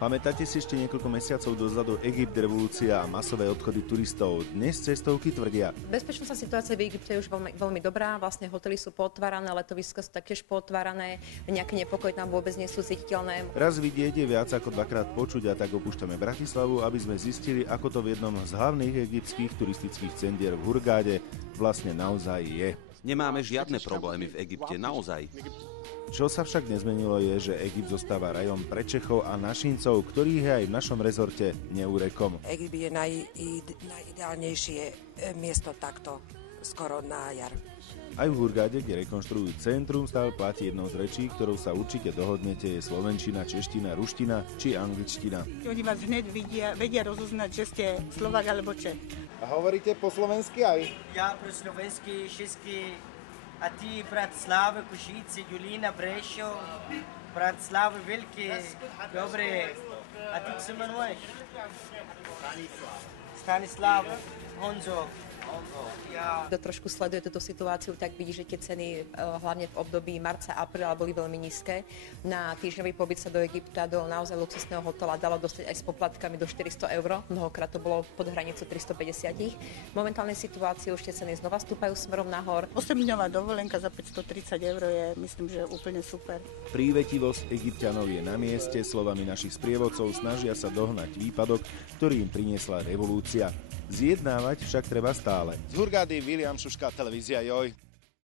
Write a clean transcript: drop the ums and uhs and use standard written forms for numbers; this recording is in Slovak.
Pamätáte si ešte niekoľko mesiacov dozadu Egypt, revolúcia a masové odchody turistov? Dnes cestovky tvrdia: bezpečnostná situácia v Egypte je už veľmi dobrá, vlastne hotely sú pootvárané, letoviská sú taktiež pootvárané, nejaké nepokoje tam vôbec nie sú cítiteľné. Raz vidieť je viac ako dvakrát počuť, a tak opúšťame Bratislavu, aby sme zistili, ako to v jednom z hlavných egyptských turistických centier v Hurgáde vlastne naozaj je. Nemáme žiadne problémy v Egypte, naozaj. Čo sa však nezmenilo je, že Egypt zostáva rajom pre Čechov a našincov, ktorých je aj v našom rezorte neúrekom. Egypt je najideálnejšie miesto takto skoro na jar. Aj v Hurgáde, kde rekonštruujú centrum, stále platí jednou z rečí, ktorou sa určite dohodnete, je slovenčina, čeština, ruština či angličtina. Oni vás hneď vedia rozoznať, že ste Slovák alebo Čech. A hovoríte po slovensky aj? Ja po slovensky, česky. A ty, Bratislava, Košice, Julina, Brešov, Bratislava, veľké, dobre. A ty, jak sa menuješ? Stanislav, Honzo. Kto trošku sleduje túto situáciu, tak vidí, že tie ceny hlavne v období marca, apríla boli veľmi nízke. Na týždňový pobyt sa do Egypta, do naozaj luxusného hotela dalo dostať aj s poplatkami do 400 eur. Mnohokrát to bolo pod hranicu 350. V momentálnej situácii už tie ceny znova stúpajú smerom nahor. 8-dňová dovolenka za 530 eur je, myslím, že úplne super. Prívetivosť Egypťanov je na mieste, slovami našich sprievodcov snažia sa dohnať výpadok, ktorý im priniesla revolúcia. Zjednávať však treba stále. Z Hurgády Viliam Šuška, televízia Joj.